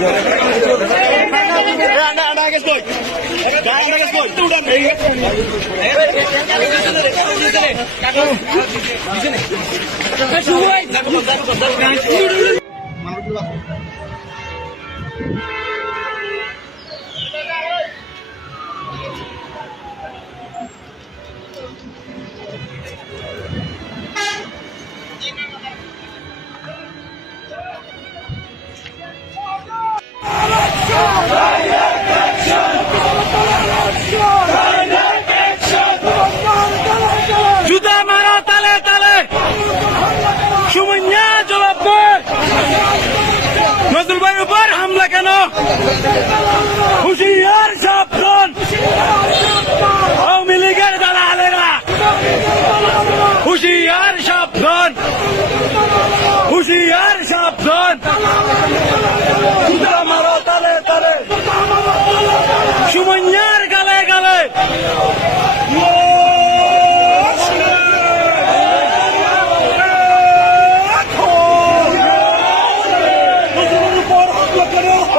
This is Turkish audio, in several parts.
মানবিক হামলা কেন হুশিয়ার সাবধান আওয়ামী লীগের দালালেরা হুশিয়ার সাবধান হুশিয়ার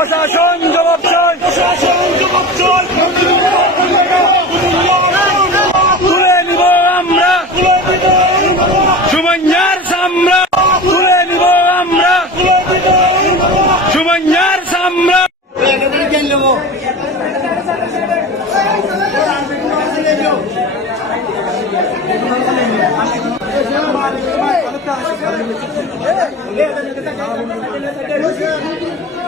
Başaşon Cevapçay! Başaşon Cevapçay! Kureli Bağamra! Cumanyar Samra! Kureli Bağamra! Cumanyar Samra! Hey!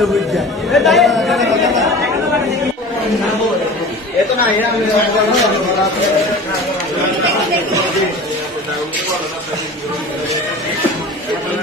ভালো বুঝছেন এত না এরা